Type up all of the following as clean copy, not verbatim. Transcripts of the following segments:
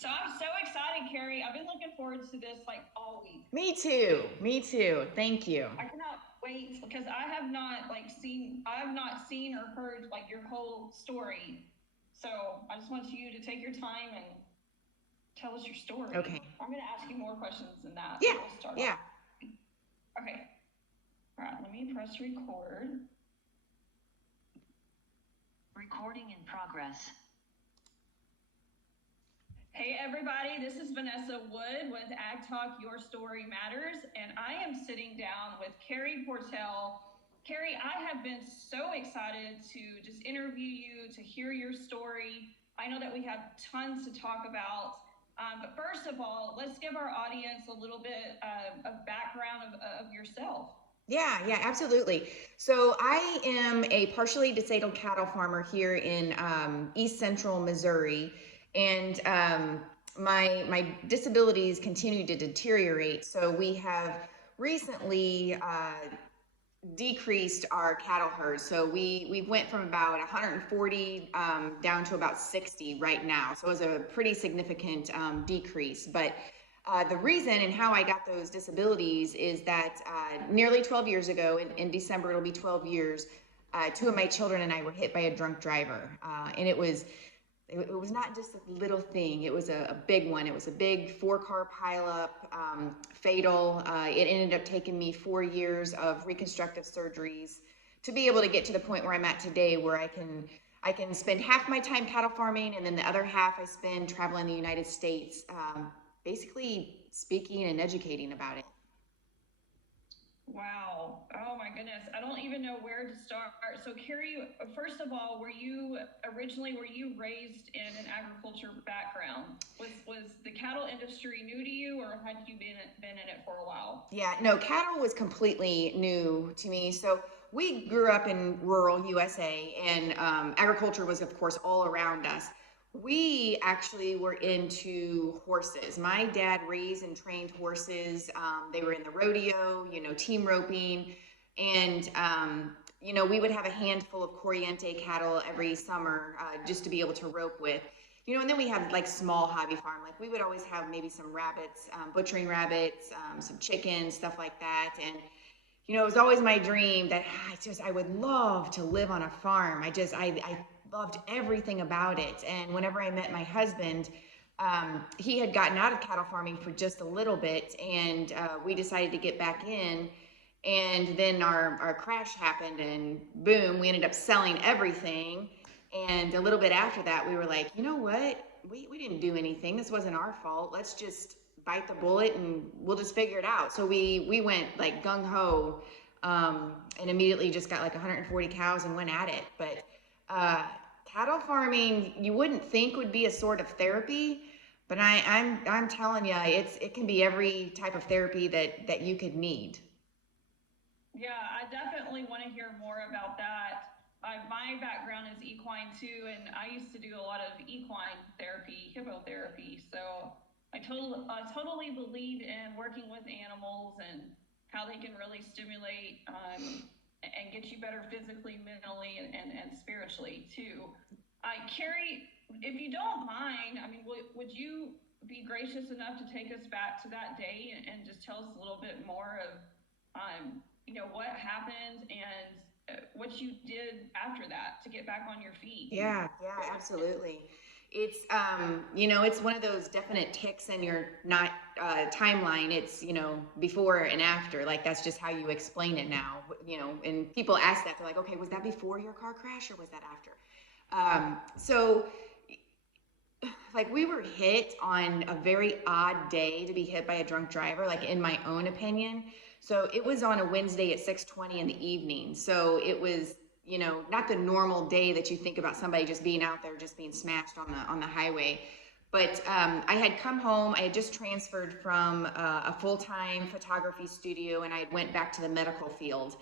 So I'm so excited, Carey. I've been looking forward to this like all week. Me too. Me too. Thank you. I cannot wait because I have not seen or heard like your whole story. So I just want you to take your time and tell us your story. Okay. I'm going to ask you more questions than that. Yeah. But we'll start Yeah. off. Okay. All right. Let me press record. Recording in progress. Hey everybody, this is Vanessa Wood with Ag Talk Your Story Matters, and I am sitting down with Carey Portell. Carey, I have been so excited to just interview you, to hear your story. I know that we have tons to talk about, but first of all, let's give our audience a little bit of background of yourself. Yeah, absolutely. So I am a partially disabled cattle farmer here in East Central Missouri, and my disabilities continue to deteriorate. So we have recently decreased our cattle herd. So we went from about 140 down to about 60 right now. So it was a pretty significant decrease. But the reason and how I got those disabilities is that nearly 12 years ago, in December it'll be 12 years, two of my children and I were hit by a drunk driver. And it was not just a little thing. It was a big one. It was a big 4-car pileup, fatal. It ended up taking me 4 years of reconstructive surgeries to be able to get to the point where I'm at today, where I can spend half my time cattle farming, and then the other half I spend traveling the United States, basically speaking and educating about it. Wow. Oh my goodness. I don't even know where to start. So Carey, first of all, were you raised in an agriculture background? Was the cattle industry new to you, or had you been in it for a while? Yeah, no, cattle was completely new to me. So we grew up in rural USA, and agriculture was, of course, all around us. We actually were into horses. My dad raised and trained horses. They were in the rodeo, team roping. And, we would have a handful of Corriente cattle every summer just to be able to rope with. And then we had like small hobby farm. Like we would always have maybe some rabbits, butchering rabbits, some chickens, stuff like that. And, it was always my dream that I would love to live on a farm. I loved everything about it. And whenever I met my husband, he had gotten out of cattle farming for just a little bit, and we decided to get back in. And then our crash happened, and boom, we ended up selling everything. And a little bit after that, we were like, you know what? We didn't do anything. This wasn't our fault. Let's just bite the bullet and we'll just figure it out. So we went like gung-ho, and immediately just got like 140 cows and went at it. But cattle farming, you wouldn't think would be a sort of therapy, but I'm telling you, it can be every type of therapy that you could need. Yeah, I definitely want to hear more about that. My background is equine too, and I used to do a lot of equine therapy, hippotherapy. So I totally believe in working with animals and how they can really stimulate and get you better physically, mentally, and spiritually too. Carey, if you don't mind, would you be gracious enough to take us back to that day and just tell us a little bit more of, what happened and what you did after that to get back on your feet? Yeah, absolutely. It's it's one of those definite ticks in your not timeline. It's before and after. Like that's just how you explain it now. And people ask that, they're like, okay, was that before your car crash or was that after? So like we were hit on a very odd day to be hit by a drunk driver, like in my own opinion. So it was on a Wednesday at 6:20 in the evening. So it was, not the normal day that you think about somebody just being out there, just being smashed on the highway. But I had come home. I had just transferred from a full-time photography studio, and I went back to the medical field.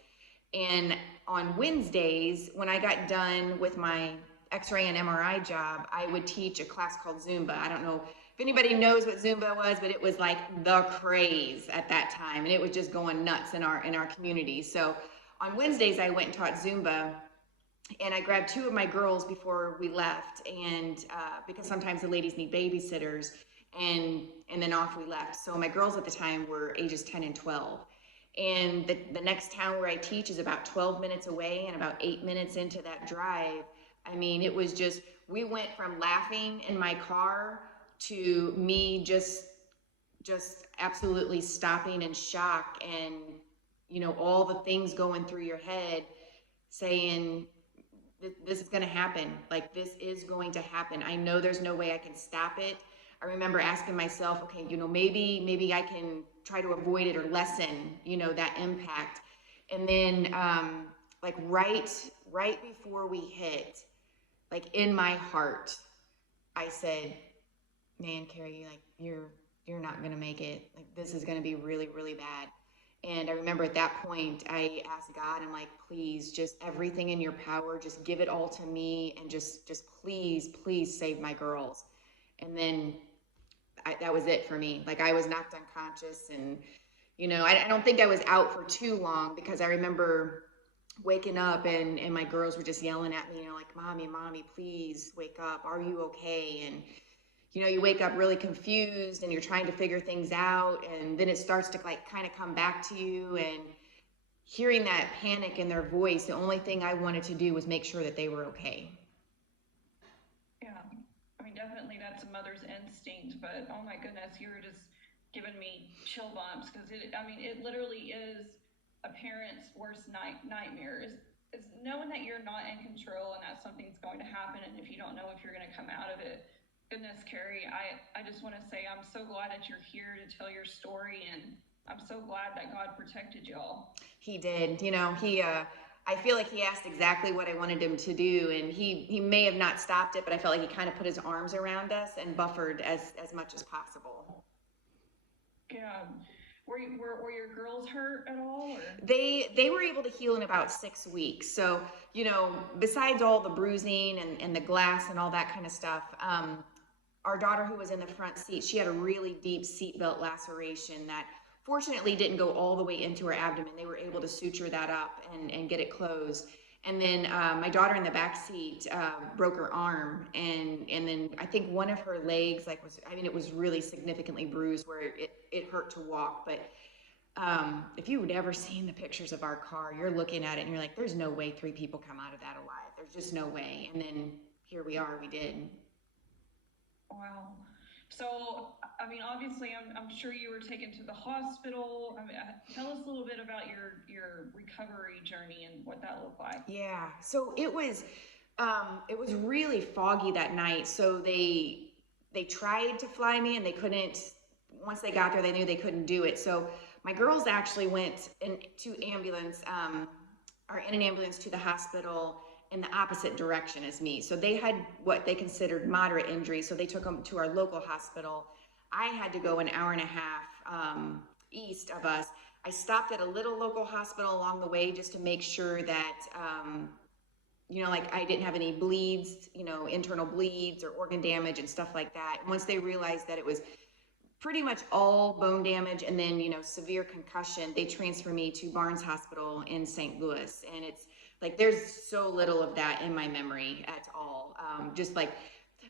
And on Wednesdays, when I got done with my X-ray and MRI job, I would teach a class called Zumba. I don't know if anybody knows what Zumba was, but it was like the craze at that time, and it was just going nuts in our community. So on Wednesdays, I went and taught Zumba, and I grabbed two of my girls before we left, and because sometimes the ladies need babysitters, and then off we left. So my girls at the time were ages 10 and 12. And the next town where I teach is about 12 minutes away, and about 8 minutes into that drive, I mean, it was just, we went from laughing in my car to me just absolutely stopping in shock, and all the things going through your head saying, this is going to happen. Like, this is going to happen. I know there's no way I can stop it. I remember asking myself, okay, maybe I can try to avoid it or lessen, that impact. And then, like right before we hit, like in my heart, I said, man, Carey, like you're not going to make it. Like, this is going to be really, really bad. And I remember at that point, I asked God, I'm like, please, just everything in your power, just give it all to me, and just please, please save my girls. And then that was it for me. Like, I was knocked unconscious, and I don't think I was out for too long, because I remember waking up and my girls were just yelling at me, like, mommy, please wake up. Are you okay? And you wake up really confused, and you're trying to figure things out, and then it starts to like kind of come back to you. And hearing that panic in their voice, the only thing I wanted to do was make sure that they were okay. Yeah, I mean, definitely that's a mother's instinct, but oh my goodness, you were just giving me chill bumps, because it literally is a parent's worst nightmare is knowing that you're not in control and that something's going to happen, and if you don't know if you're going to come out of it. Goodness, Carey, I just want to say I'm so glad that you're here to tell your story, and I'm so glad that God protected y'all. He did. I feel like he asked exactly what I wanted him to do, and he may have not stopped it, but I felt like he kind of put his arms around us and buffered as much as possible. Yeah. Were your girls hurt at all? Or? They were able to heal in about 6 weeks. So, besides all the bruising and the glass and all that kind of stuff, our daughter, who was in the front seat, she had a really deep seatbelt laceration that fortunately didn't go all the way into her abdomen. They were able to suture that up and get it closed. And then my daughter in the back seat broke her arm, and then I think one of her legs it was really significantly bruised, where it hurt to walk. But if you've ever seen the pictures of our car, you're looking at it and you're like, there's no way 3 people come out of that alive. There's just no way. And then here we are, we did. Wow. So, obviously, I'm sure you were taken to the hospital. Tell us a little bit about your recovery journey and what that looked like. Yeah. So it was really foggy that night. So they tried to fly me, and they couldn't. Once they got there, they knew they couldn't do it. So my girls actually went into ambulance, or in an ambulance to the hospital in the opposite direction as me. So they had what they considered moderate injury. So they took them to our local hospital. I had to go an hour and a half east of us. I stopped at a little local hospital along the way just to make sure that, like I didn't have any bleeds, internal bleeds or organ damage and stuff like that. And once they realized that it was pretty much all bone damage and then, severe concussion, they transferred me to Barnes Hospital in St. Louis. And it's like, there's so little of that in my memory at all. Just like,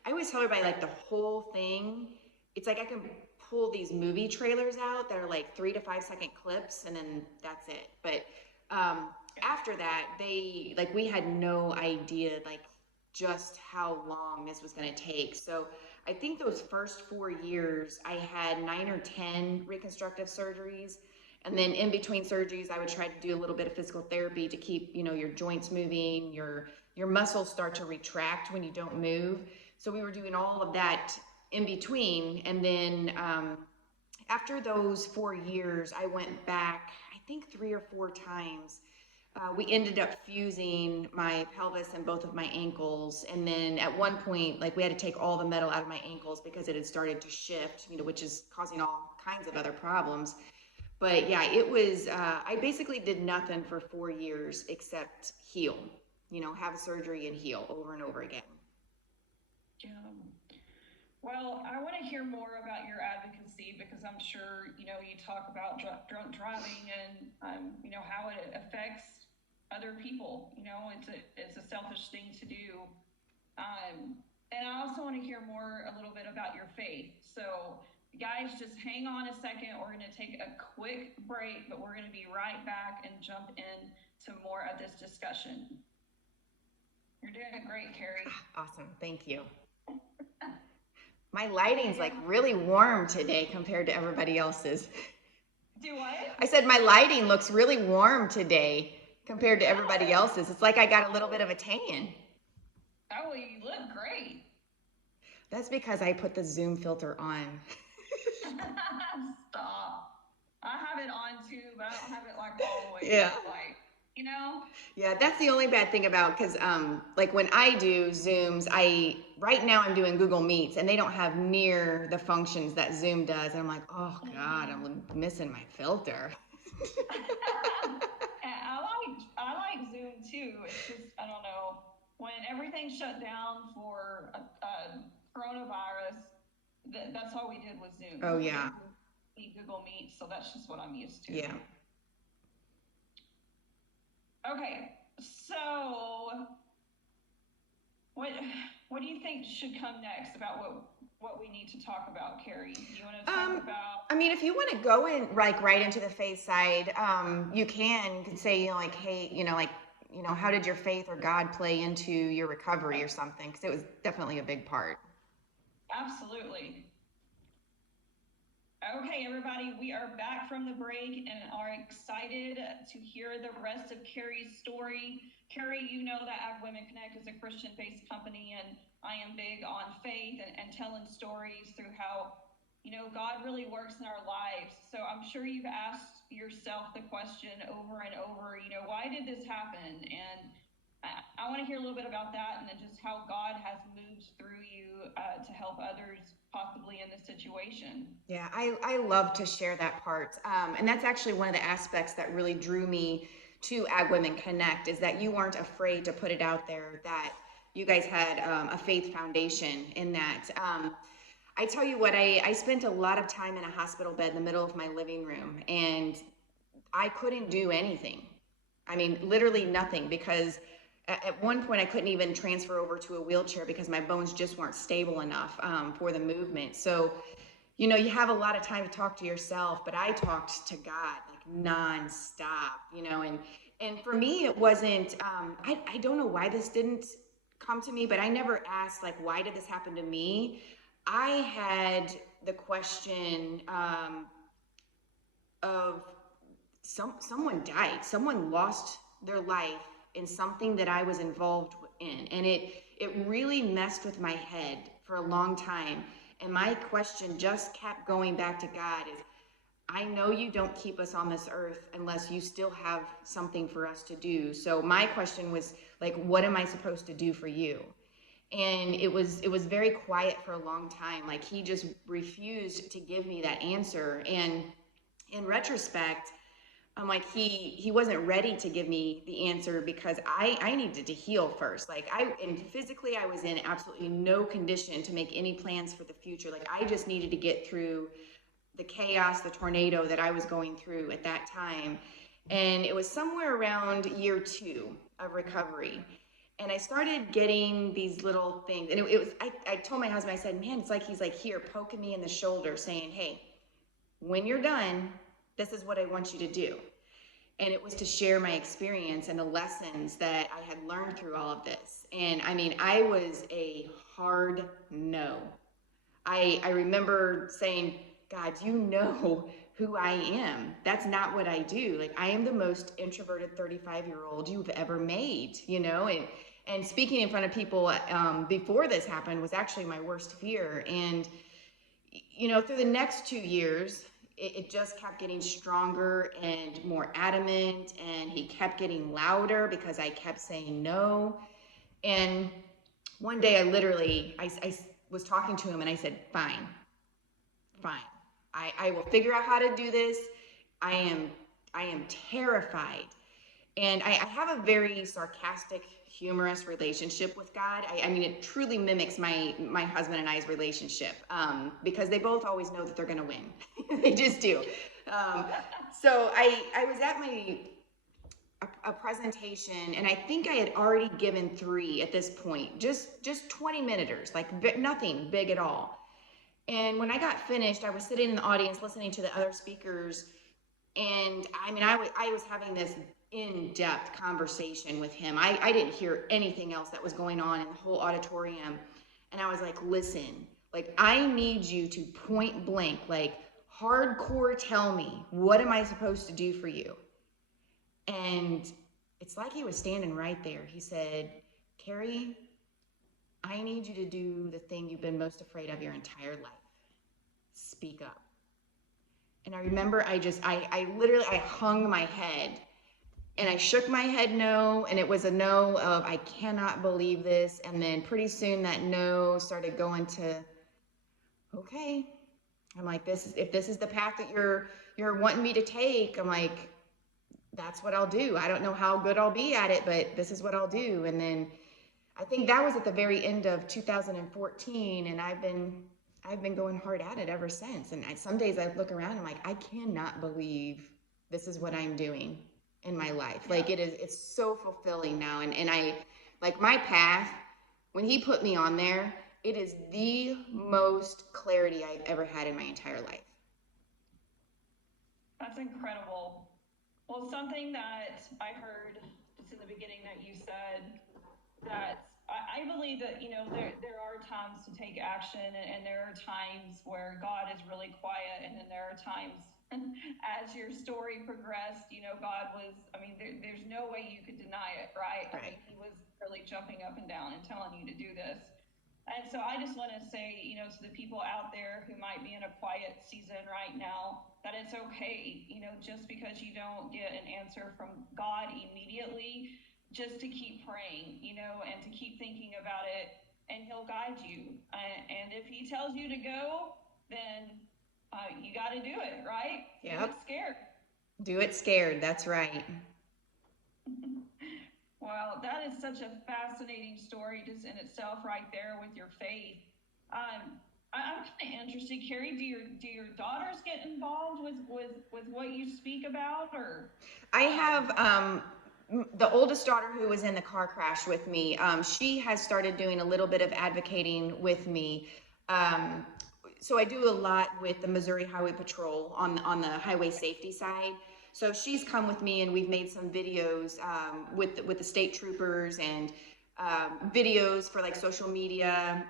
I always tell everybody, like, the whole thing, it's like I can pull these movie trailers out that are like 3 to 5 second clips, and then that's it. But after that, we had no idea, like, just how long this was going to take. So I think those first 4 years, I had 9 or 10 reconstructive surgeries. And then in between surgeries, I would try to do a little bit of physical therapy to keep, your joints moving, your muscles start to retract when you don't move. So we were doing all of that in between. And then after those 4 years, I went back, I think 3 or 4 times. We ended up fusing my pelvis and both of my ankles. And then at one point, we had to take all the metal out of my ankles because it had started to shift, which is causing all kinds of other problems. But yeah, it was, I basically did nothing for 4 years except heal, have surgery and heal over and over again. Yeah. Well, I want to hear more about your advocacy, because I'm sure, you talk about drunk driving and, how it affects other people. It's a selfish thing to do. And I also want to hear more a little bit about your faith. So, guys, just hang on a second. We're going to take a quick break, but we're going to be right back and jump in to more of this discussion. You're doing great, Carey. Awesome. Thank you. My lighting's like really warm today compared to everybody else's. Do what? I said my lighting looks really warm today compared to everybody else's. It's like I got a little bit of a tan. Oh, well, you look great. That's because I put the Zoom filter on. Stop. I have it on too, but I don't have it like all the way. Yeah. Like, you know? Yeah, that's the only bad thing about, because like when I do Zooms, right now I'm doing Google Meets and they don't have near the functions that Zoom does. And I'm like, oh God, I'm missing my filter. I like Zoom too. It's just, I don't know, when everything shut down for coronavirus, that's all we did was Zoom. Oh yeah. Google Meet, so that's just what I'm used to. Yeah. Okay, so what do you think should come next about what we need to talk about, Carey? Do you want to talk about? I mean, if you want to go in like right into the faith side, you can say, you know, like, hey, you know, like, you know, how did your faith or God play into your recovery or something? Because it was definitely a big part. Absolutely. Okay, everybody, we are back from the break and are excited to hear the rest of Carey's story. Carey, you know that Ag Women Connect is a Christian-based company, and I am big on faith and telling stories through how, you know, God really works in our lives. So I'm sure you've asked yourself the question over and over, you know, why did this happen? And I want to hear a little bit about that, and then just how God has moved through you to help others possibly in this situation. Yeah, I love to share that part. And that's actually one of the aspects that really drew me to Ag Women Connect, is that you weren't afraid to put it out there, that you guys had a faith foundation in that. I tell you what, I spent a lot of time in a hospital bed in the middle of my living room, and I couldn't do anything. I mean, literally nothing, because at one point I couldn't even transfer over to a wheelchair because my bones just weren't stable enough for the movement. So, you know, you have a lot of time to talk to yourself, but I talked to God like nonstop, you know, and for me, it wasn't, I don't know why this didn't come to me, but I never asked like, why did this happen to me? I had the question of someone died, someone lost their life in something that I was involved in. And it really messed with my head for a long time. And my question just kept going back to God is, I know you don't keep us on this earth unless you still have something for us to do. So my question was like, what am I supposed to do for you? And it was very quiet for a long time. Like he just refused to give me that answer. And in retrospect, I'm like, he wasn't ready to give me the answer because I needed to heal first. Like and physically I was in absolutely no condition to make any plans for the future. Like I just needed to get through the chaos, the tornado that I was going through at that time. And it was somewhere around year 2 of recovery. And I started getting these little things. And it was, I told my husband, I said, man, it's like he's like here poking me in the shoulder saying, hey, when you're done, this is what I want you to do. And it was to share my experience and the lessons that I had learned through all of this. And I mean, I was a hard no. I remember saying, God, you know who I am. That's not what I do. Like I am the most introverted 35-year-old you've ever made, you know, and speaking in front of people before this happened was actually my worst fear. And, you know, through the next 2 years, it just kept getting stronger and more adamant, and he kept getting louder because I kept saying no. And one day I was talking to him and I said, fine. I will figure out how to do this. I am terrified. And I have a very sarcastic, humorous relationship with God. I mean, it truly mimics my husband and I's relationship because they both always know that they're going to win. They just do. So I was at a presentation, and I think I had already given 3 at this point, just 20-minuters, like nothing big at all. And when I got finished, I was sitting in the audience listening to the other speakers, and I mean, I was having this in-depth conversation with him. I didn't hear anything else that was going on in the whole auditorium. And I was like, listen, like, I need you to point blank, like, hardcore tell me, what am I supposed to do for you? And it's like he was standing right there. He said, Carey, I need you to do the thing you've been most afraid of your entire life. Speak up. And I remember I literally hung my head, and I shook my head no, and it was a no of, I cannot believe this. And then pretty soon that no started going to, okay. I'm like, if this is the path that you're wanting me to take, I'm like, that's what I'll do. I don't know how good I'll be at it, but this is what I'll do. And then I think that was at the very end of 2014, and I've been going hard at it ever since. And some days I look around and I'm like, I cannot believe this is what I'm doing in my life. Yeah. Like, it's so fulfilling now. And I, like, my path, when he put me on there, it is the most clarity I've ever had in my entire life. That's incredible. Well, something that I heard just in the beginning that you said, that I believe that, you know, there are times to take action, and there are times where God is really quiet, and then there are times as your story progressed, you know, God was, I mean, there's no way you could deny it, right? I mean, he was really jumping up and down and telling you to do this. And so I just want to say, you know, to the people out there who might be in a quiet season right now, that it's okay, you know, just because you don't get an answer from God immediately, just to keep praying, you know, and to keep thinking about it, and he'll guide you. And if he tells you to go, then you got to do it, right? Yep. Do it scared. Do it scared. That's right. Well, that is such a fascinating story just in itself right there with your faith. I'm kind of interested, Carey, do your daughters get involved with what you speak about, or? I have the oldest daughter, who was in the car crash with me. She has started doing a little bit of advocating with me. So I do a lot with the Missouri Highway Patrol on the highway safety side. So she's come with me, and we've made some videos with the state troopers, and videos for like social media.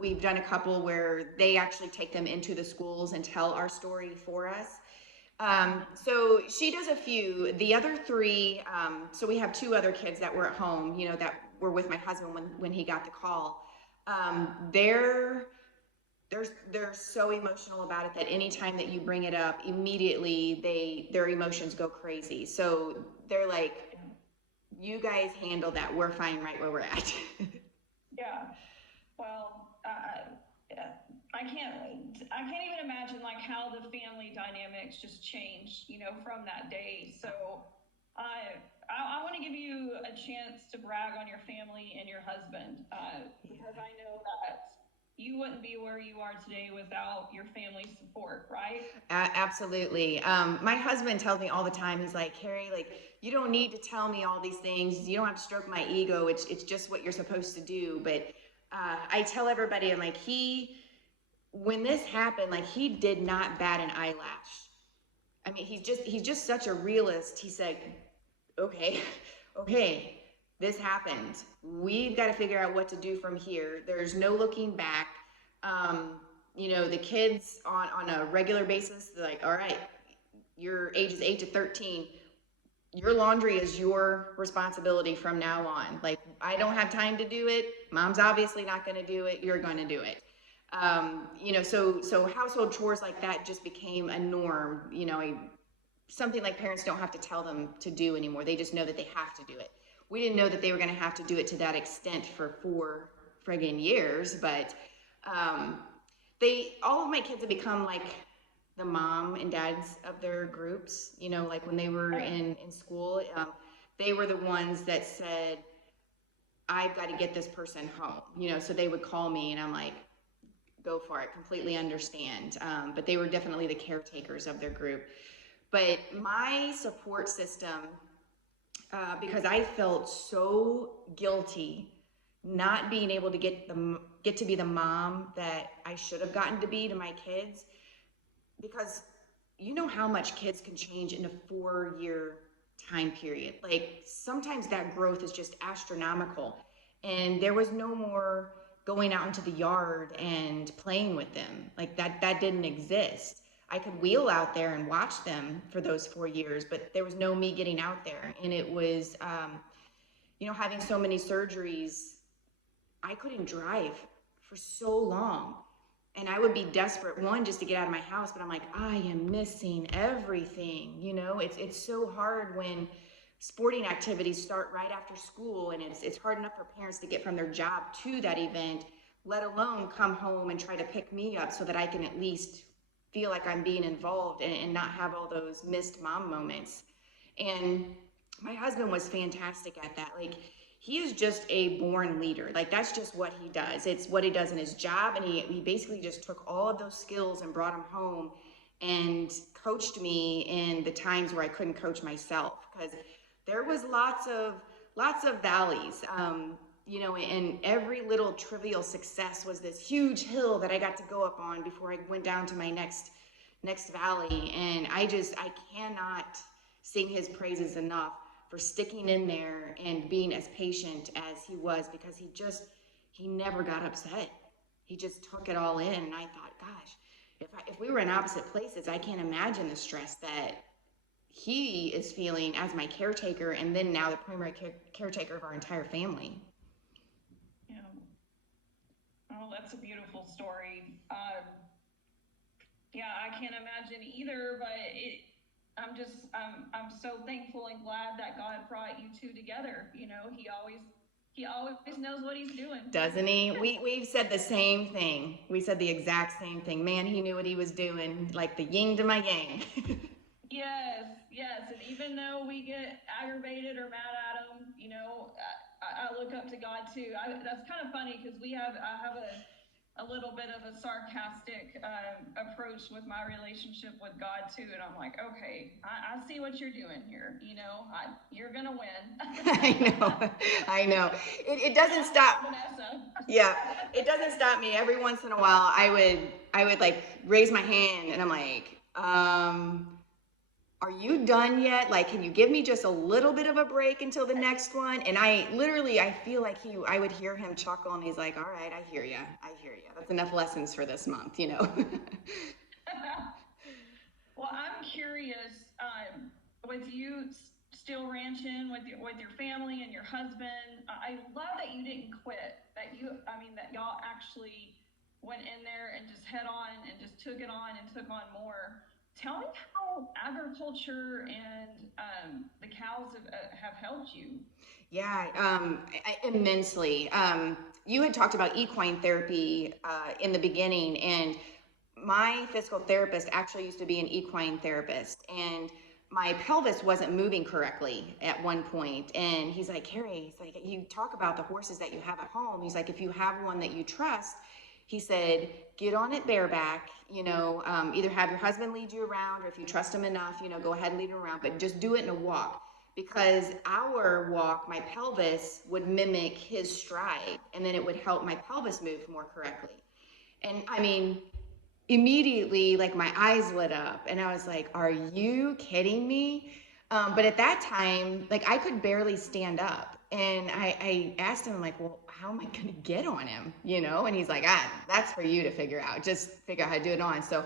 We've done a couple where they actually take them into the schools and tell our story for us. So she does a few. The other 3, so we have 2 other kids that were at home, you know, that were with my husband when he got the call. They're so emotional about it that anytime that you bring it up, immediately their emotions go crazy. So they're like, you guys handle that. We're fine right where we're at. Yeah. Well, I can't even imagine like how the family dynamics just changed, you know, from that day. So I want to give you a chance to brag on your family and your husband, because I know that you wouldn't be where you are today without your family's support, right? Absolutely. My husband tells me all the time, he's like, Carey, like, you don't need to tell me all these things. You don't have to stroke my ego. It's just what you're supposed to do. But I tell everybody, I'm like, when this happened, like, he did not bat an eyelash. I mean, he's just such a realist. He said, okay, this happened. We've got to figure out what to do from here. There's no looking back. You know, the kids on a regular basis, they're like, all right, your age is 8 to 13. Your laundry is your responsibility from now on. Like, I don't have time to do it. Mom's obviously not going to do it. You're going to do it. You know, so household chores like that just became a norm, you know, something like parents don't have to tell them to do anymore. They just know that they have to do it. We didn't know that they were going to have to do it to that extent for 4 friggin' years, but all of my kids have become like the mom and dads of their groups. You know, like when they were in school, they were the ones that said, I've got to get this person home. You know, so they would call me, and I'm like, go for it, completely understand. But they were definitely the caretakers of their group. But my support system because I felt so guilty not being able to get to be the mom that I should have gotten to be to my kids, because you know how much kids can change in a 4-year time period. Like sometimes that growth is just astronomical, and there was no more going out into the yard and playing with them. Like that didn't exist. I could wheel out there and watch them for those 4 years, but there was no me getting out there. And it was, having so many surgeries, I couldn't drive for so long. And I would be desperate, one, just to get out of my house, but I'm like, I am missing everything. It's so hard when sporting activities start right after school, and it's hard enough for parents to get from their job to that event, let alone come home and try to pick me up so that I can at least feel like I'm being involved and not have all those missed mom moments. And my husband was fantastic at that. Like, he is just a born leader. Like, that's just what he does. It's what he does in his job. And he basically just took all of those skills and brought them home and coached me in the times where I couldn't coach myself, because there was lots of valleys. And every little trivial success was this huge hill that I got to go up on before I went down to my next valley. And I cannot sing his praises enough for sticking in there and being as patient as he was, because he never got upset. He just took it all in. And I thought, gosh, if we were in opposite places, I can't imagine the stress that he is feeling as my caretaker, and then now the primary caretaker of our entire family. Yeah. Oh, that's a beautiful story. Yeah, I can't imagine either, but I'm so thankful and glad that God brought you two together. He always knows what he's doing. Doesn't he? We've said the same thing. We said the exact same thing. Man, he knew what he was doing, like the yin to my yang. Yes. And even though we get aggravated or mad at him, I look up to God too. That's kind of funny because I have a little bit of a sarcastic approach with my relationship with God too. And I'm like, okay, I see what you're doing here. You're going to win. I know. It doesn't stop. Vanessa. Yeah, it doesn't stop me. Every once in a while, I would like raise my hand and I'm like, are you done yet? Like, can you give me just a little bit of a break until the next one? And I feel like I would hear him chuckle, and he's like, all right, I hear you. That's enough lessons for this month, Well, I'm curious, with you still ranching with your family and your husband, I love that you didn't quit, that y'all actually went in there and just head on and just took it on and took on more. Tell me how agriculture and the cows have helped you. Yeah, immensely. You had talked about equine therapy in the beginning, and my physical therapist actually used to be an equine therapist, and my pelvis wasn't moving correctly at one point. And he's like, Carey, he's like, you talk about the horses that you have at home. He's like, if you have one that you trust, he said, get on it bareback, either have your husband lead you around, or if you trust him enough, go ahead and lead him around, but just do it in a walk, because our walk, my pelvis would mimic his stride, and then it would help my pelvis move more correctly. And immediately, like, my eyes lit up, and I was like, are you kidding me? But at that time, like, I could barely stand up. And I asked him, like, well, how am I going to get on him? And he's like, that's for you to figure out. Just figure out how to do it on. So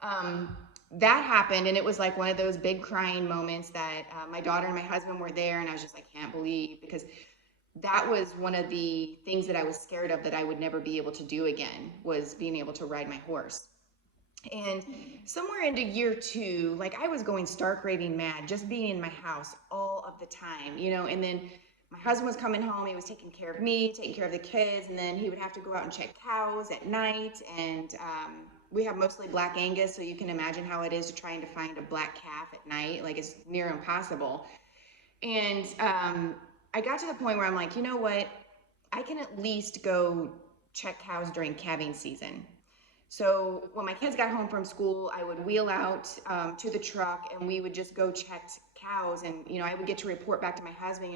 that happened. And it was like one of those big crying moments that my daughter and my husband were there. And I was just like, can't believe, because that was one of the things that I was scared of that I would never be able to do again, was being able to ride my horse. And somewhere into year 2, like, I was going stark raving mad, just being in my house all of the time, and then my husband was coming home, he was taking care of me, taking care of the kids, and then he would have to go out and check cows at night. And we have mostly black Angus, so you can imagine how it is trying to find a black calf at night. Like, it's near impossible. And I got to the point where I'm like, you know what? I can at least go check cows during calving season. So when my kids got home from school, I would wheel out to the truck and we would just go check cows. And, I would get to report back to my husband,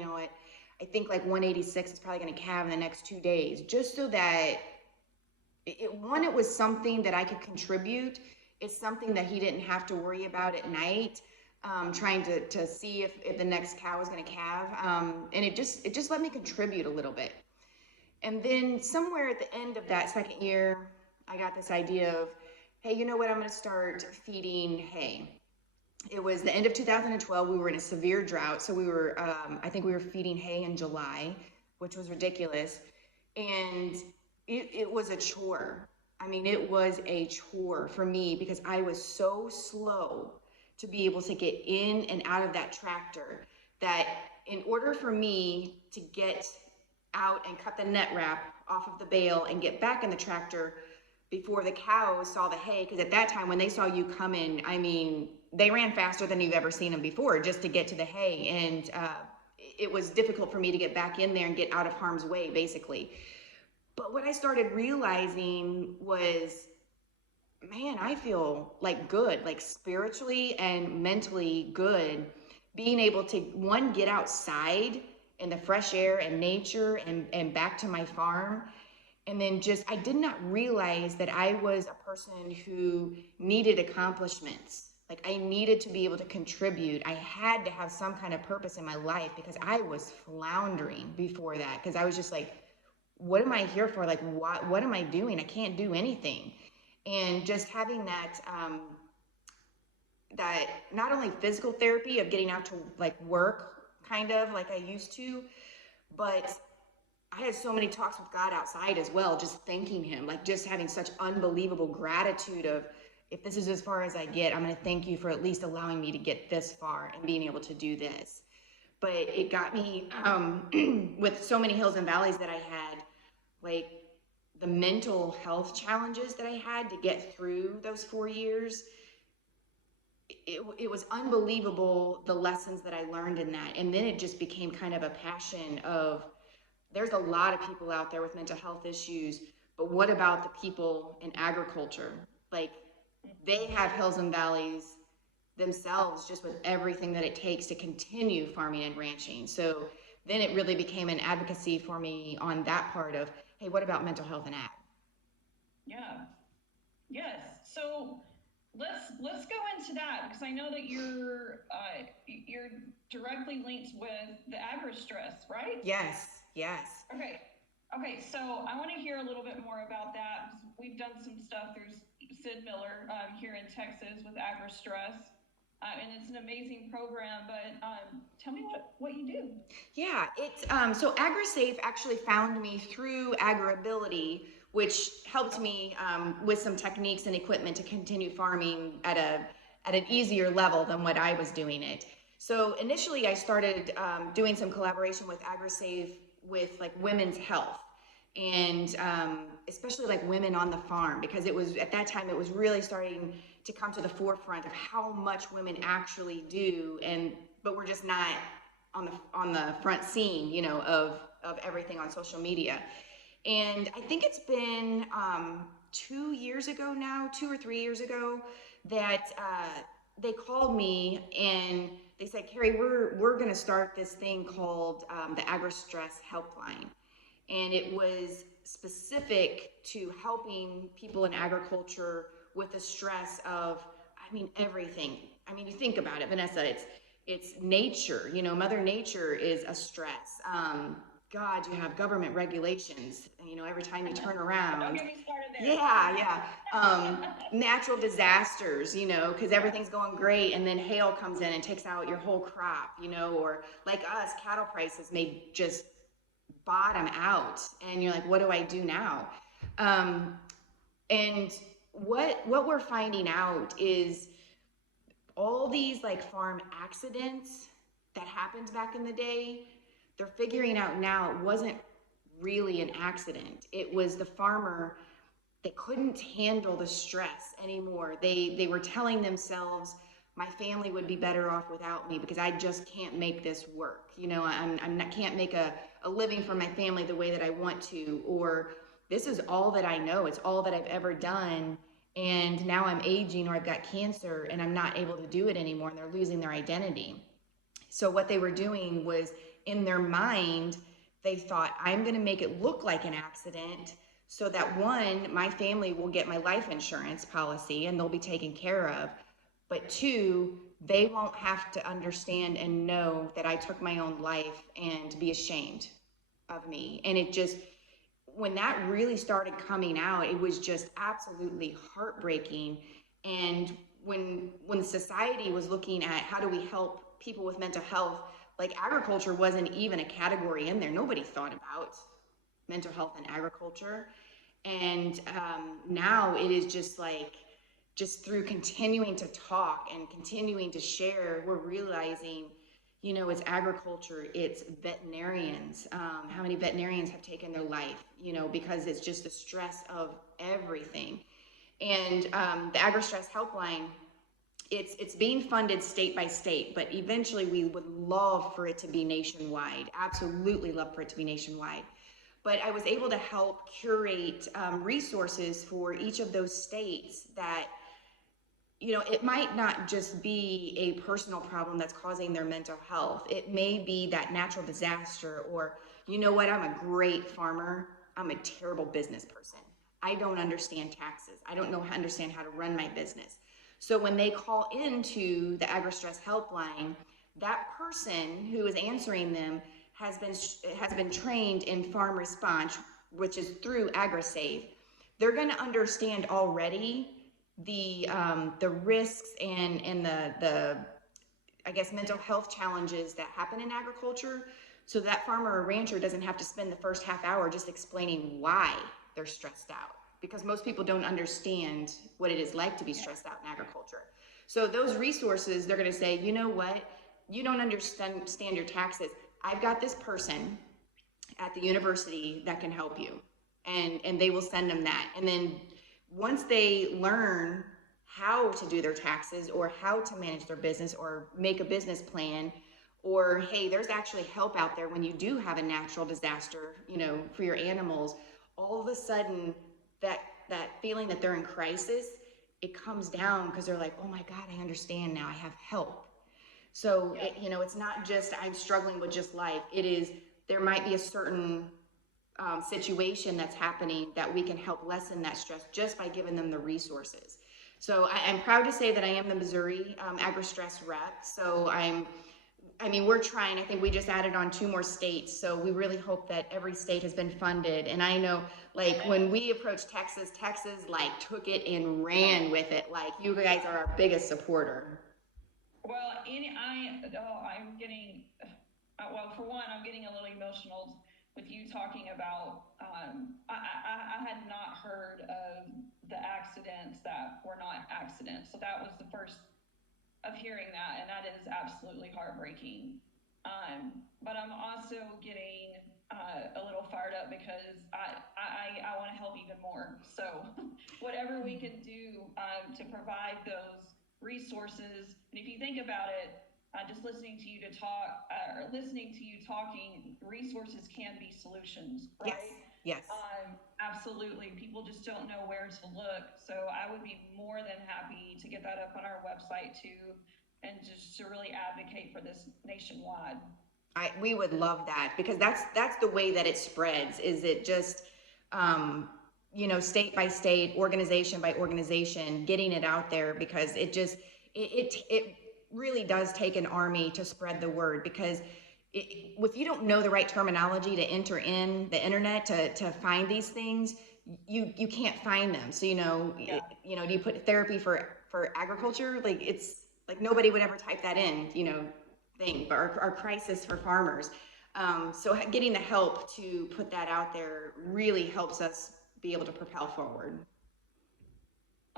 I think like 186 is probably going to calve in the next 2 days, just so that it was something that I could contribute. It's something that he didn't have to worry about at night, trying to see if the next cow was going to calve. And it just let me contribute a little bit. And then somewhere at the end of that second year, I got this idea of, hey, you know what? I'm going to start feeding hay. It was the end of 2012. We were in a severe drought. So I think we were feeding hay in July, which was ridiculous. And it was a chore. I mean, it was a chore for me because I was so slow to be able to get in and out of that tractor that in order for me to get out and cut the net wrap off of the bale and get back in the tractor before the cows saw the hay, because at that time when they saw you come in, I mean, they ran faster than you've ever seen them before just to get to the hay. And it was difficult for me to get back in there and get out of harm's way, basically. But what I started realizing was, man, I feel like good, like spiritually and mentally good, being able to, one, get outside in the fresh air and nature and back to my farm. And then I did not realize that I was a person who needed accomplishments. Like I needed to be able to contribute. I had to have some kind of purpose in my life because I was floundering before that. Because I was just like, what am I here for? Like, what am I doing? I can't do anything. And just having that not only physical therapy of getting out to like work kind of like I used to, but I had so many talks with God outside as well, just thanking him, like just having such unbelievable gratitude of, if this is as far as I get, I'm going to thank you for at least allowing me to get this far and being able to do this. But it got me with so many hills and valleys that I had, like the mental health challenges that I had to get through those 4 years. It was unbelievable, the lessons that I learned in that. And then it just became kind of a passion of, there's a lot of people out there with mental health issues, but what about the people in agriculture? Like they have hills and valleys themselves, just with everything that it takes to continue farming and ranching. So then it really became an advocacy for me on that part of, hey, what about mental health and ag? Yeah. Yes. So let's go into that, because I know that you're directly linked with the agri-stress, right? Yes. Okay. So I want to hear a little bit more about that. We've done some stuff through Sid Miller here in Texas with agri-stress. And it's an amazing program, but tell me what you do. Yeah, it's so AgriSafe actually found me through AgriAbility, which helped me with some techniques and equipment to continue farming at an easier level than what I was doing it. So initially I started doing some collaboration with AgriSafe with like women's health, and especially like women on the farm, because it was at that time it was really starting to come to the forefront of how much women actually do, but we're just not on the front scene, of everything on social media. And I think it's been 2 years ago now, 2 or 3 years ago, that they called me and they said, Carey, we're going to start this thing called the Agri-Stress Helpline. And it was specific to helping people in agriculture with the stress of, everything. You think about it, Vanessa, it's nature, Mother Nature is a stress. God, you have government regulations, every time you turn around. Don't get me started there. Yeah. Natural disasters, because everything's going great, and then hail comes in and takes out your whole crop, or like us, cattle prices may just bottom out, and you're like, what do I do now? And what we're finding out is all these like farm accidents that happened back in the day, they're figuring out now it wasn't really an accident. It was the farmer that couldn't handle the stress anymore. They were telling themselves, my family would be better off without me because I just can't make this work. I can't make a living for my family the way that I want to, or this is all that I know. It's all that I've ever done. And now I'm aging or I've got cancer and I'm not able to do it anymore, and they're losing their identity. So what they were doing was, in their mind, they thought, I'm going to make it look like an accident so that, one, my family will get my life insurance policy and they'll be taken care of. But two, they won't have to understand and know that I took my own life and be ashamed of me. And it just, when that really started coming out, it was just absolutely heartbreaking. And when society was looking at how do we help people with mental health, like agriculture wasn't even a category in there. Nobody thought about mental health in agriculture. And now it is just like, just through continuing to talk and continuing to share, we're realizing, you know, it's agriculture, it's veterinarians. How many veterinarians have taken their life, you know, because it's just the stress of everything. And the AgriStress helpline, it's being funded state by state, but eventually we would love for it to be nationwide. Absolutely love for it to be nationwide. But I was able to help curate resources for each of those states that, you know, it might not just be a personal problem that's causing their mental health. It may be that natural disaster, or, you know what, I'm a great farmer, I'm a terrible business person. I don't understand taxes. I don't understand how to run my business. So when they call into the AgriStress helpline, that person who is answering them has been trained in farm response, which is through AgriSave. They're going to understand already the risks and the I guess mental health challenges that happen in agriculture, so that farmer or rancher doesn't have to spend the first half hour just explaining why they're stressed out, because most people don't understand what it is like to be stressed out in agriculture. So those resources, they're going to say, you know what, you don't understand your taxes. I've got this person at the university that can help you, and they will send them that. And then once they learn how to do their taxes or how to manage their business or make a business plan, or hey, there's actually help out there when you do have a natural disaster, you know, for your animals, all of a sudden that feeling that they're in crisis, it comes down, because they're like, oh my God, I understand now, I have help. So, you know, it's not just I'm struggling with just life. It is, there might be a certain situation that's happening that we can help lessen that stress just by giving them the resources. So I'm proud to say that I am the Missouri AgriStress rep. So we're trying. I think we just added on 2 more states. So we really hope that every state has been funded. And I know, like, when we approached Texas, Texas like took it and ran with it. Like, you guys are our biggest supporter. Well, I'm getting, well, for one, I'm getting a little emotional with you talking about, I had not heard of the accidents that were not accidents. So that was the first of hearing that, and that is absolutely heartbreaking. But I'm also getting a little fired up because I want to help even more. So whatever we can do to provide those resources, and if you think about it, just listening to you talking, resources can be solutions, right? Yes. Absolutely. People just don't know where to look. So I would be more than happy to get that up on our website too, and just to really advocate for this nationwide. We would love that, because that's the way that it spreads. Is it just you know, state by state, organization by organization, getting it out there, because it really does take an army to spread the word. Because if you don't know the right terminology to enter in the internet to find these things, you can't find them. So, you know, do you put therapy for agriculture? Like, it's like nobody would ever type that in, you know, thing, but our crisis for farmers. So getting the help to put that out there really helps us be able to propel forward.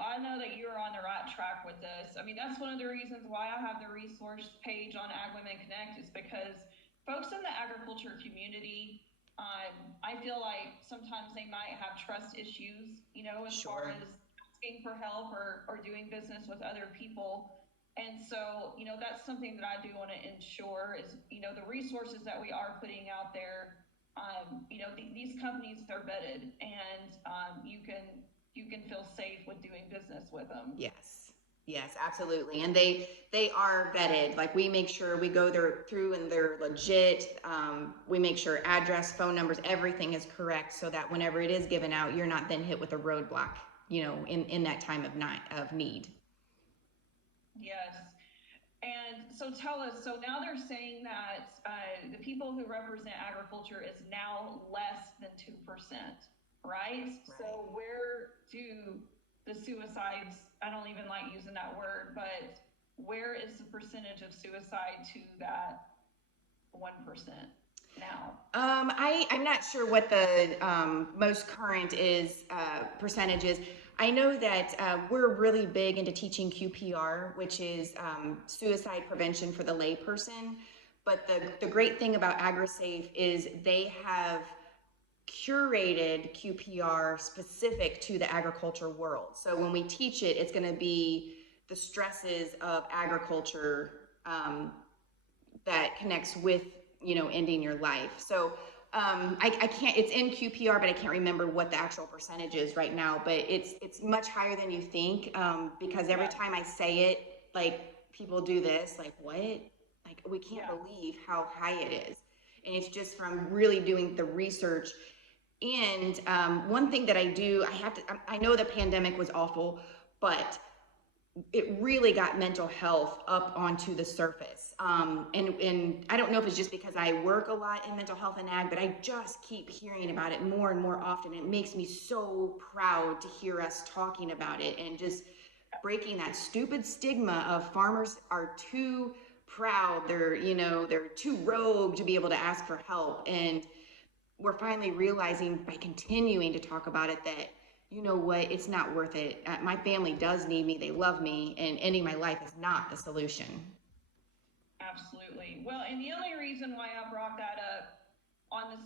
I know that you're on the right track with this. I mean, that's one of the reasons why I have the resource page on Ag Women Connect, is because folks in the agriculture community, I feel like sometimes they might have trust issues, you know, as far as asking for help or doing business with other people. And so, you know, that's something that I do want to ensure is, you know, the resources that we are putting out there, these companies are vetted, and you can feel safe with doing business with them. Yes, absolutely. And they are vetted. Like, we make sure we go there through and they're legit. We make sure address, phone numbers, everything is correct, so that whenever it is given out, you're not then hit with a roadblock, in that time of need. Yes. And so tell us, so now they're saying that the people who represent agriculture is now less than 2%, right? So where do the suicides, I don't even like using that word, but where is the percentage of suicide to that 1% now? I'm not sure what the most current percentage is. I know that we're really big into teaching QPR, which is suicide prevention for the layperson. But the great thing about AgriSafe is they have curated QPR specific to the agriculture world. So when we teach it, it's going to be the stresses of agriculture that connects with, ending your life. So I can't, it's in QPR, but I can't remember what the actual percentage is right now, but it's much higher than you think, because every time I say it, like, people do this, like, what? Like, we can't believe how high it is. And it's just from really doing the research. And one thing that I know the pandemic was awful, but it really got mental health up onto the surface. And I don't know if it's just because I work a lot in mental health and ag, but I just keep hearing about it more and more often. It makes me so proud to hear us talking about it and just breaking that stupid stigma of farmers are too proud. They're too rogue to be able to ask for help. And we're finally realizing by continuing to talk about it that, you know what, it's not worth it. My family does need me, they love me, and ending my life is not the solution. Absolutely. Well, and the only reason why I brought that up on the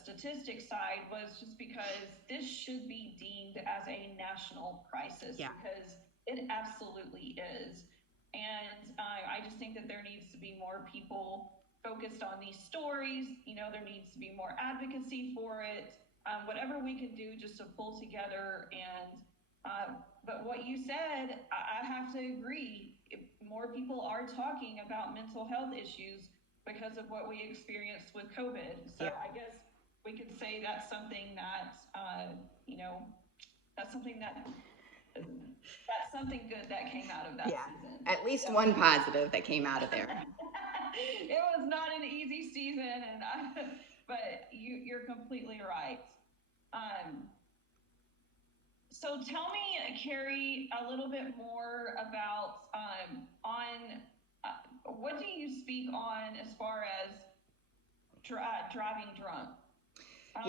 statistic side was just because this should be deemed as a national crisis, because it absolutely is. And I just think that there needs to be more people focused on these stories. There needs to be more advocacy for it. Whatever we can do just to pull together. And but what you said, I have to agree. More people are talking about mental health issues because of what we experienced with COVID. So I guess we could say that's something that that's something good that came out of that season. At least one positive that came out of there. It was not an easy season, but you're completely right. So tell me, Carey, a little bit more about what do you speak on as far as driving drunk? How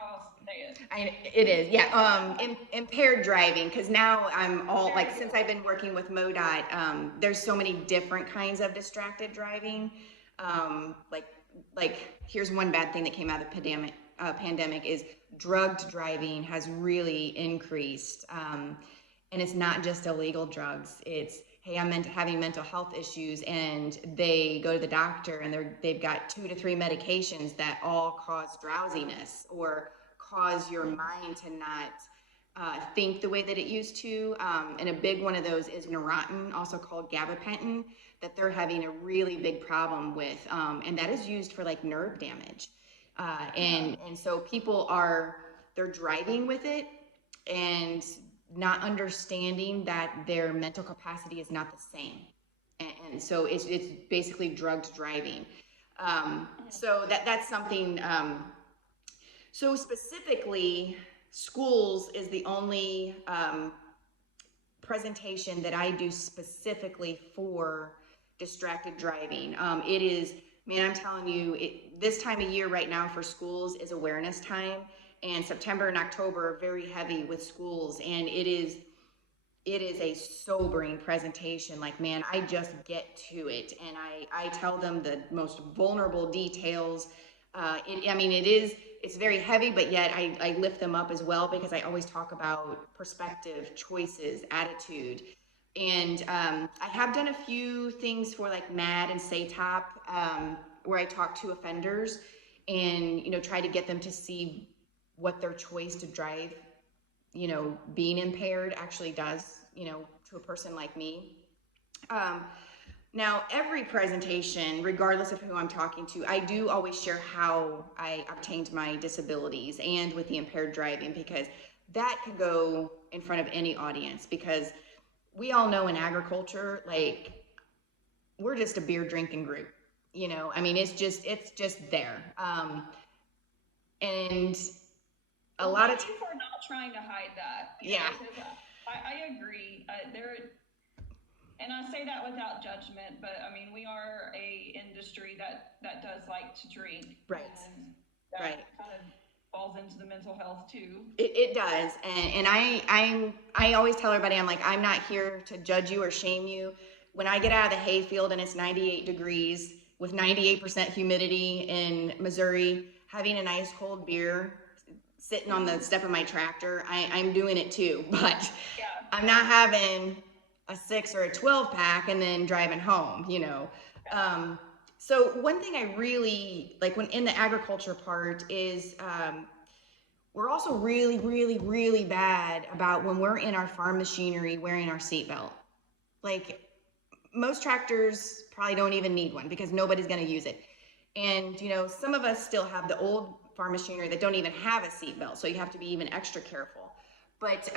else to say it. It is, impaired driving, because now I'm all, like, since I've been working with MoDOT, there's so many different kinds of distracted driving. Like here's one bad thing that came out of the pandemic is drugged driving has really increased. And it's not just illegal drugs. It's, hey, I'm having mental health issues, and they go to the doctor and they've got 2 to 3 medications that all cause drowsiness or cause your mind to not think the way that it used to. And a big one of those is Neurontin, also called gabapentin, that they're having a really big problem with. And that is used for, like, nerve damage. And so people they're driving with it and not understanding that their mental capacity is not the same. And so it's basically drugged driving. So that's something. So specifically, schools is the only presentation that I do specifically for distracted driving. It is, man, I'm telling you, this time of year right now for schools is awareness time, and September and October are very heavy with schools, and it is a sobering presentation. Like, man, I just get to it, and I tell them the most vulnerable details. It's very heavy, but yet I lift them up as well, because I always talk about perspective, choices, attitude. And I have done a few things for, like, MAD and SATOP, where I talk to offenders, and, try to get them to see what their choice to drive, being impaired actually does, to a person like me. Now, every presentation, regardless of who I'm talking to, I do always share how I obtained my disabilities and with the impaired driving, because that could go in front of any audience, because we all know in agriculture, like, we're just a beer drinking group, I mean, it's just there. And a lot of people are not trying to hide that. Yeah. I agree. And I say that without judgment, but I mean, we are a industry that does like to drink. Right. And that kind of falls into the mental health too. It does. And I always tell everybody, I'm like, I'm not here to judge you or shame you. When I get out of the hayfield and it's 98 degrees with 98% humidity in Missouri, having a nice cold beer, sitting on the step of my tractor, I'm doing it too. But yeah. I'm not having a 6 or a 12 pack and then driving home, So one thing I really like when in the agriculture part is we're also really, really, really bad about when we're in our farm machinery wearing our seatbelt. Like, most tractors probably don't even need one because nobody's going to use it. And, some of us still have the old farm machinery that don't even have a seatbelt, so you have to be even extra careful. But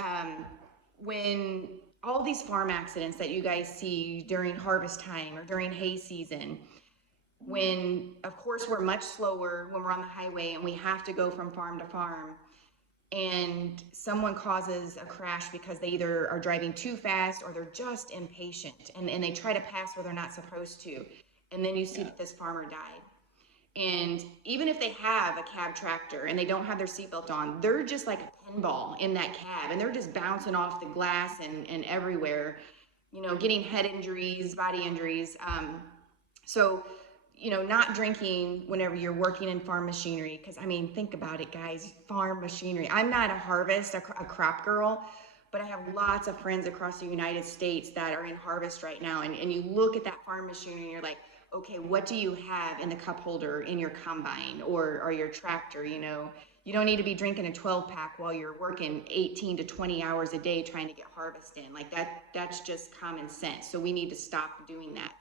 when all these farm accidents that you guys see during harvest time or during hay season, when, of course, we're much slower when we're on the highway and we have to go from farm to farm, and someone causes a crash because they either are driving too fast or they're just impatient and they try to pass where they're not supposed to. And then you see that this farmer died. And even if they have a cab tractor and they don't have their seatbelt on, they're just like a pinball in that cab, and they're just bouncing off the glass and everywhere, getting head injuries, body injuries. So not drinking whenever you're working in farm machinery, because I mean, think about it, guys, farm machinery. I'm not a crop girl, but I have lots of friends across the United States that are in harvest right now, and you look at that farm machinery and you're like, okay, what do you have in the cup holder in your combine or your tractor? You don't need to be drinking a 12 pack while you're working 18 to 20 hours a day trying to get harvest in. Like that's just common sense. So we need to stop doing that.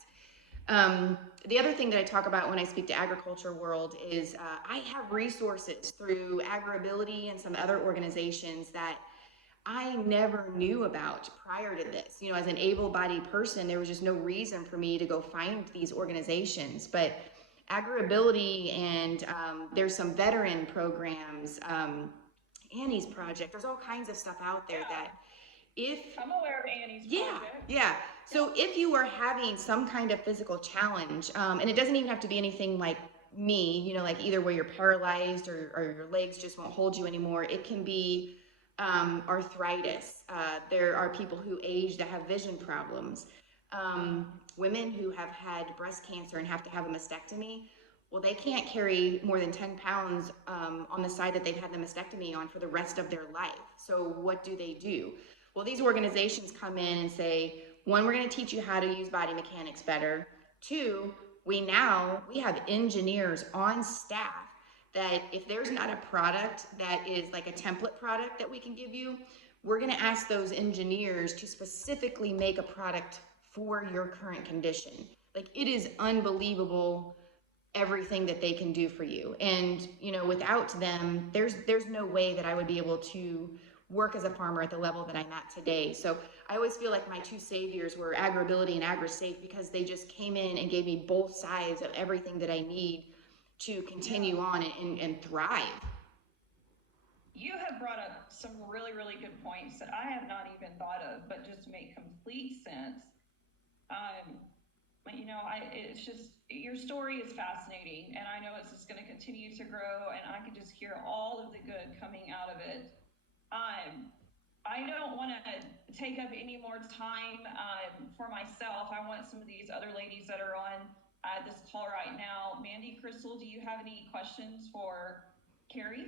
The other thing that I talk about when I speak to agriculture world is I have resources through AgriAbility and some other organizations that I never knew about prior to this. As an able-bodied person, there was just no reason for me to go find these organizations. But AgriAbility and there's some veteran programs, Annie's Project, there's all kinds of stuff out there that I'm aware of Annie's Project. Yeah. So if you are having some kind of physical challenge, and it doesn't even have to be anything like me, like either where you're paralyzed or your legs just won't hold you anymore. It can be arthritis. There are people who age that have vision problems. Women who have had breast cancer and have to have a mastectomy, well, they can't carry more than 10 pounds on the side that they've had the mastectomy on for the rest of their life. So what do? Well, these organizations come in and say, 1, we're going to teach you how to use body mechanics better. 2, we have engineers on staff that if there's not a product that is like a template product that we can give you, we're going to ask those engineers to specifically make a product for your current condition. Like, it is unbelievable everything that they can do for you. And, without them, there's no way that I would be able to work as a farmer at the level that I'm at today. So I always feel like my 2 saviors were AgriAbility and AgriSafe, because they just came in and gave me both sides of everything that I need to continue on and thrive. You have brought up some really, really good points that I have not even thought of, but just make complete sense. It's just, your story is fascinating, and I know it's just going to continue to grow, and I can just hear all of the good coming out of it. I don't want to take up any more time for myself. I want some of these other ladies that are on this call right now. Mandy, Crystal, do you have any questions for Carey?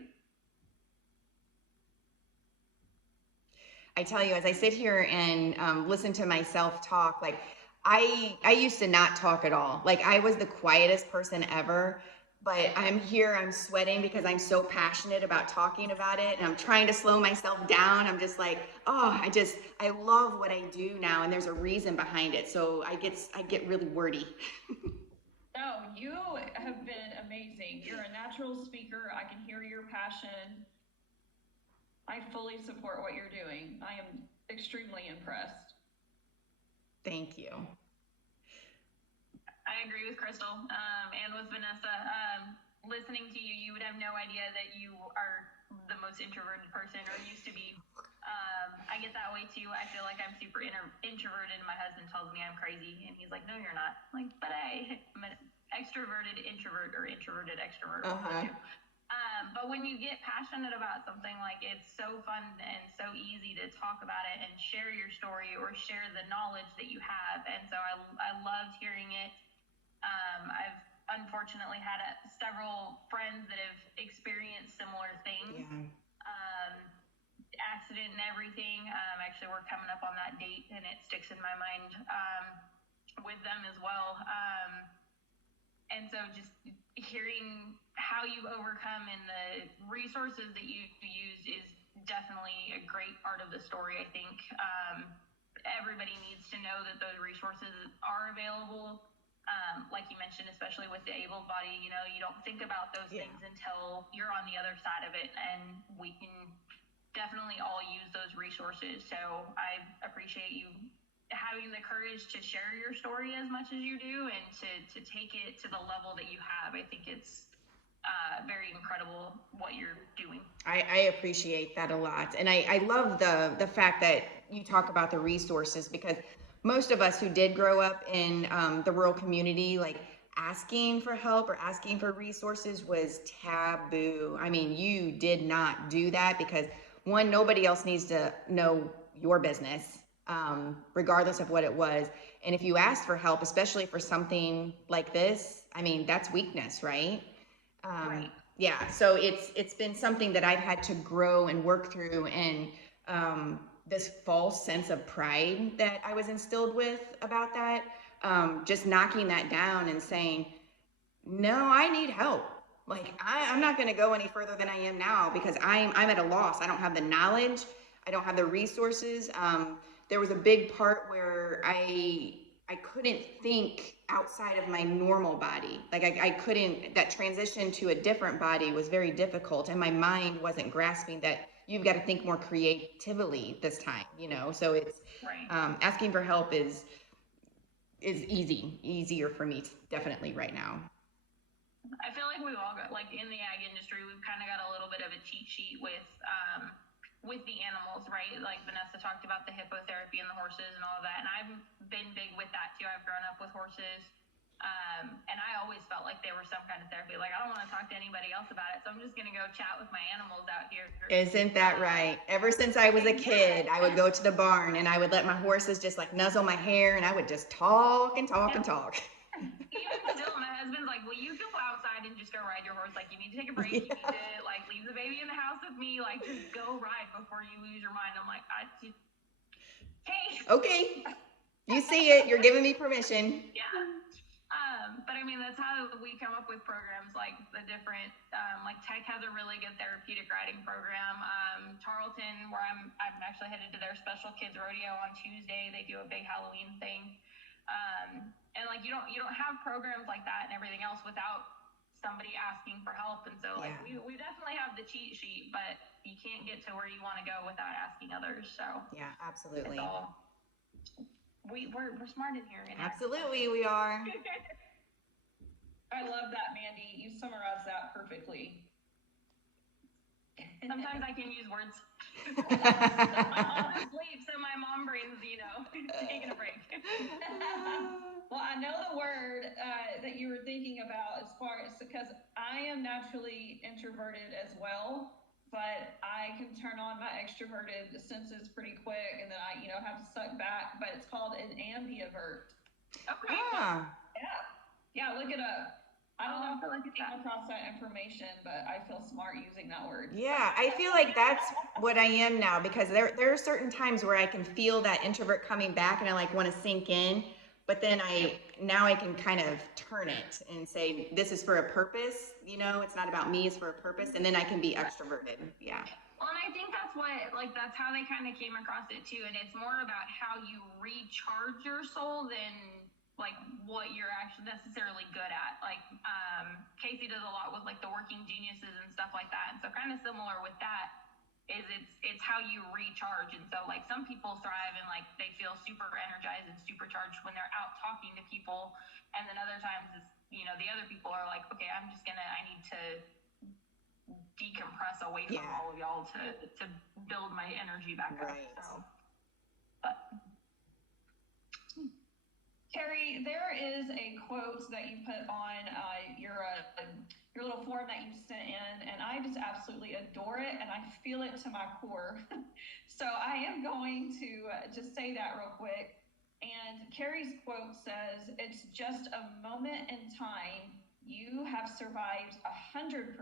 I tell you, as I sit here and listen to myself talk, like I used to not talk at all. Like, I was the quietest person ever. but I'm here, I'm sweating because I'm so passionate about talking about it, and I'm trying to slow myself down. I'm just like, oh, I love what I do now, and there's a reason behind it. So I get really wordy. No, you have been amazing. You're a natural speaker. I can hear your passion. I fully support what you're doing. I am extremely impressed. Thank you. I agree with Crystal and with Vanessa. Listening to you, you would have no idea that you are the most introverted person, or used to be. I get that way too. I feel like I'm super introverted, and my husband tells me I'm crazy, and he's like, "No, you're not." I'm like, but I'm an extroverted introvert or introverted extrovert. But when you get passionate about something, like, it's so fun and so easy to talk about it and share your story or share the knowledge that you have. And so I loved hearing it. I've unfortunately had several friends that have experienced similar things. Yeah. Accident and everything. Actually, we're coming up on that date, and it sticks in my mind with them as well. And so just hearing how you overcome and the resources that you use is definitely a great part of the story, I think. Everybody needs to know that those resources are available. Like you mentioned, especially with the able body, you don't think about those things until you're on the other side of it, and we can definitely all use those resources. So I appreciate you having the courage to share your story as much as you do, and to take it to the level that you have. I think it's very incredible what you're doing. I appreciate that a lot. And I love the fact that you talk about the resources, because most of us who did grow up in the rural community, like, asking for help or asking for resources was taboo. I mean, you did not do that because, one, nobody else needs to know your business, regardless of what it was. And if you asked for help, especially for something like this, I mean, that's weakness, right? Right. Yeah. So it's been something that I've had to grow and work through, and this false sense of pride that I was instilled with about that, just knocking that down and saying, no, I need help. Like, I'm not going to go any further than I am now, because I'm at a loss. I don't have the knowledge. I don't have the resources. There was a big part where I couldn't think outside of my normal body. Like, I couldn't, that transition to a different body was very difficult, and my mind wasn't grasping that you've got to think more creatively this time, so it's right. Asking for help is easier for me, definitely, right now. I feel like we've all got, like, in the ag industry, we've kind of got a little bit of a cheat sheet with the animals, right? Like Vanessa talked about the hippotherapy and the horses and all of that, and I've been big with that too. I've grown up with horses, and I always felt like they were some kind of therapy. Like, I don't want to talk to anybody else about it, so I'm just going to go chat with my animals out here. Isn't that right? Ever since I was a kid, I would go to the barn and I would let my horses just, like, nuzzle my hair, and I would just talk and talk and talk. Even still, my husband's like, will you go outside and just go ride your horse? Like, you need to take a break. You need to, like, leave the baby in the house with me. Like, just go ride before you lose your mind. I'm like, Okay. You see it. You're giving me permission. Yeah. But I mean, that's how we come up with programs like the different, like Tech has a really good therapeutic riding program. Tarleton, where I'm actually headed to their special kids rodeo on Tuesday. They do a big Halloween thing. And like, you don't have programs like that and everything else without somebody asking for help. And so, like, we definitely have the cheat sheet, but you can't get to where you want to go without asking others. So yeah, absolutely. We're smart in here. Absolutely, we are. I love that, Mandy. You summarized that perfectly. Sometimes I can use words. I'll just sleep, so my mom brain's, taking a break. Well, I know the word that you were thinking about, as far as, because I am naturally introverted as well, but I can turn on my extroverted senses pretty quick, and then I, have to suck back. But it's called an ambivert. Okay. Yeah, look it up. I don't know if I came across that information, but I feel smart using that word. Yeah, I feel like that's what I am now, because there are certain times where I can feel that introvert coming back, and I, like, want to sink in, but then now I can kind of turn it and say, this is for a purpose, you know, it's not about me, it's for a purpose. And then I can be extroverted. Yeah. Well, and I think that's that's how they kind of came across it too. And it's more about how you recharge your soul than like what you're actually necessarily good at. Like, Casey does a lot with like the working geniuses and stuff like that. And so kind of similar with that is it's how you recharge. And so like some people thrive and like they feel super energized and supercharged when they're out talking to people. And then other times it's, you know, the other people are like, okay, I need to decompress away from all of y'all to build my energy back up. So, but Carey, there is a quote that you put on your little form that you sent in, and I just absolutely adore it, and I feel it to my core. So I am going to just say that real quick. And Carey's quote says, "It's just a moment in time. You have survived 100%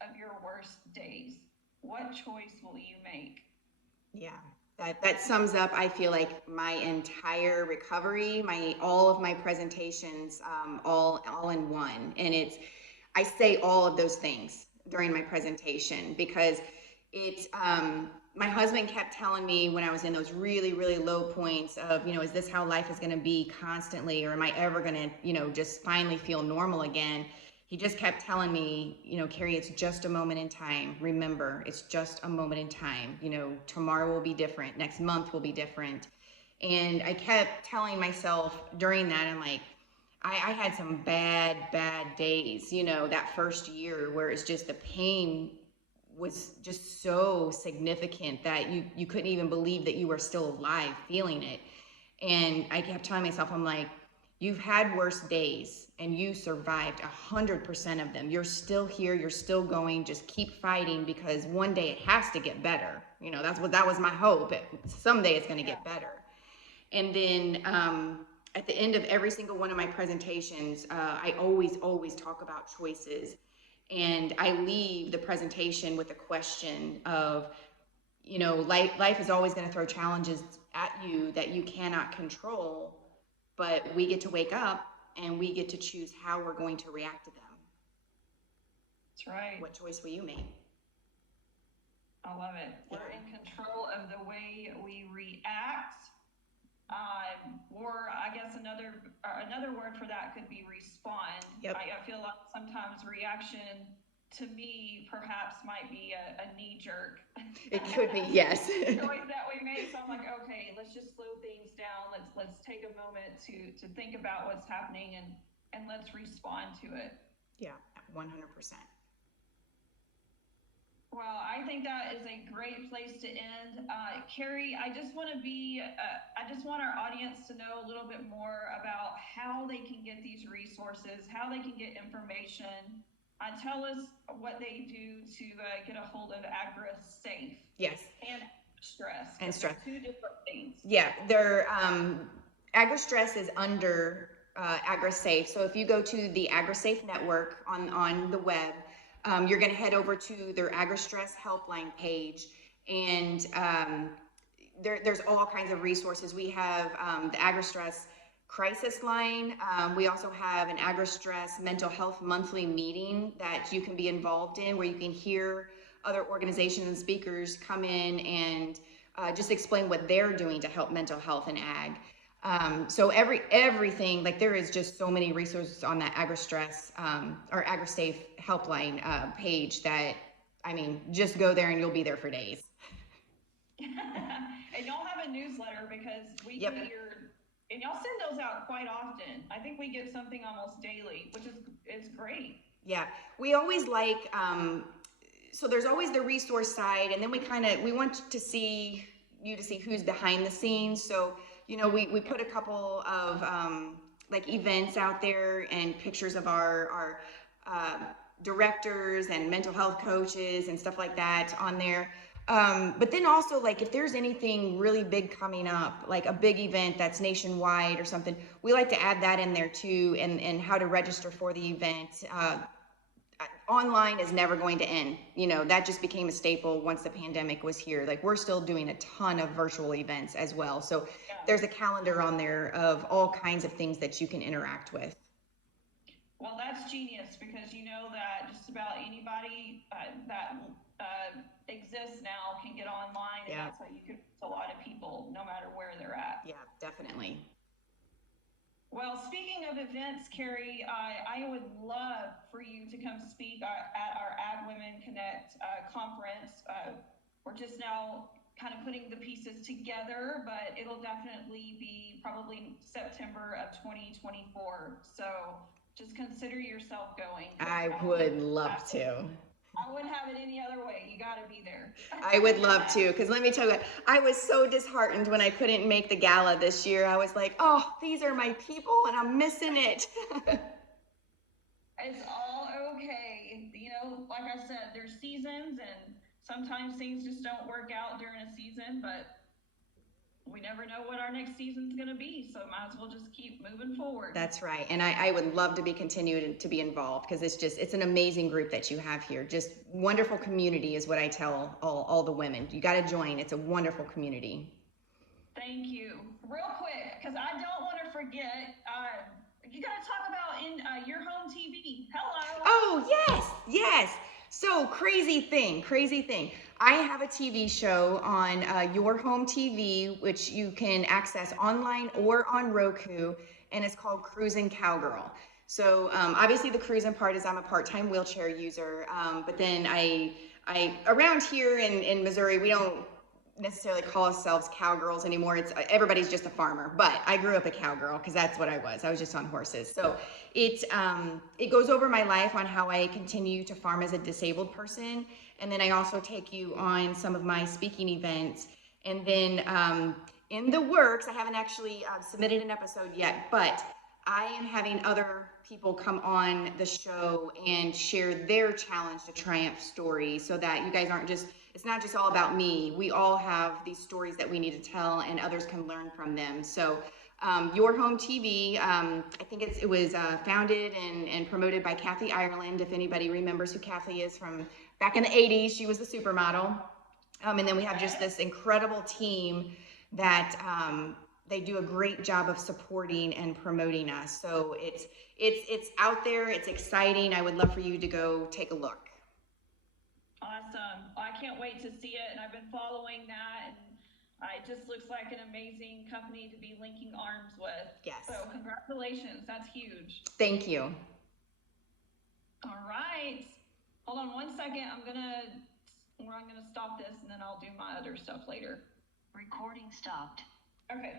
of your worst days. What choice will you make?" Yeah. That sums up, I feel like, my entire recovery, all of my presentations, all in one. And I say all of those things during my presentation because my husband kept telling me when I was in those really, really low points of, you know, is this how life is going to be constantly, or am I ever going to, you know, just finally feel normal again? He just kept telling me, you know, Carey, it's just a moment in time. Remember, it's just a moment in time. You know, tomorrow will be different. Next month will be different. And I kept telling myself during that, I'm like, I had some bad days, you know, that first year where it's just the pain was just so significant that you couldn't even believe that you were still alive feeling it. And I kept telling myself, I'm like, you've had worse days and you survived 100% of them. You're still here. You're still going. Just keep fighting because one day it has to get better. You know, that was my hope. Someday it's going to get better. And then at the end of every single one of my presentations, I always talk about choices. And I leave the presentation with a question of, you know, life is always going to throw challenges at you that you cannot control. But we get to wake up and we get to choose how we're going to react to them. That's right. What choice will you make? I love it. Yeah. We're in control of the way we react. Or I guess another word for that could be respond. Yep. I feel like sometimes reaction to me perhaps might be a knee jerk. It could be, yes. Choice that we make. So I'm like, okay, let's just slow things down. Let's take a moment to think about what's happening and let's respond to it. Yeah, 100%. Well, I think that is a great place to end. Carey, I just want our audience to know a little bit more about how they can get these resources, how they can get information. Tell us what they do to get a hold of AgriSafe. Yes. And stress. And stress. Two different things. Yeah, they're AgriStress is under AgriSafe. So if you go to the AgriSafe network on the web, you're going to head over to their AgriStress helpline page, and there's all kinds of resources. We have the AgriStress crisis line. We also have an AgriStress mental health monthly meeting that you can be involved in, where you can hear other organizations and speakers come in and just explain what they're doing to help mental health and ag. So everything, like there is just so many resources on that AgriStress or AgriSafe helpline page that, I mean, just go there and you'll be there for days. And y'all have a newsletter because we get and y'all send those out quite often. I think we get something almost daily, which is great. Yeah, we always like, so there's always the resource side, and then we want you to see who's behind the scenes. So, you know, we put a couple of like events out there and pictures of our directors and mental health coaches and stuff like that on there. But then also, like, if there's anything really big coming up, like a big event that's nationwide or something, we like to add that in there too, and how to register for the event. online is never going to end. You know, that just became a staple once the pandemic was here. Like, we're still doing a ton of virtual events as well. So there's a calendar on there of all kinds of things that you can interact with. Well, that's genius, because you know that just about anybody that exists now can get online, and that's how you can reach a lot of people, no matter where they're at. Yeah, definitely. Well, speaking of events, Carey, I would love for you to come speak at our Ag Women Connect conference. We're just now kind of putting the pieces together, but it'll definitely be probably September of 2024. So just consider yourself going. I would love to. I wouldn't have it any other way. You got to be there. I would love to, because let me tell you, I was so disheartened when I couldn't make the gala this year. I was like, oh, these are my people and I'm missing it. It's all okay. You know, like I said, there's seasons, and sometimes things just don't work out during a season, but we never know what our next season's going to be, so might as well just keep moving forward. That's right. And I would love to be continued to be involved, because it's an amazing group that you have here. Just wonderful community is what I tell all the women. You got to join. It's a wonderful community. Thank you. Real quick, because I don't want to forget, you got to talk about in your home TV. Hello. Oh, yes. So crazy thing. I have a TV show on Your Home TV, which you can access online or on Roku, and it's called Cruisin' Cowgirl. So obviously the cruising part is I'm a part-time wheelchair user, but then I around here in Missouri, we don't necessarily call ourselves cowgirls anymore. It's everybody's just a farmer, but I grew up a cowgirl because that's what I was. I was just on horses. So it goes over my life on how I continue to farm as a disabled person, and then I also take you on some of my speaking events. And then in the works, I haven't actually submitted an episode yet, but I am having other people come on the show and share their challenge to triumph story, so that you guys aren't just, it's not just all about me. We all have these stories that we need to tell, and others can learn from them. So Your Home TV, I think it was founded and promoted by Kathy Ireland. If anybody remembers who Kathy is from back in the 80s, she was the supermodel. And then we have just this incredible team that they do a great job of supporting and promoting us. So it's out there, it's exciting. I would love for you to go take a look. Awesome. I can't wait to see it, and I've been following that, and it just looks like an amazing company to be linking arms with. Yes. So congratulations, that's huge. Thank you. All right. Hold on 1 second. I'm gonna stop this, and then I'll do my other stuff later. Recording stopped. Okay.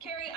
Carey,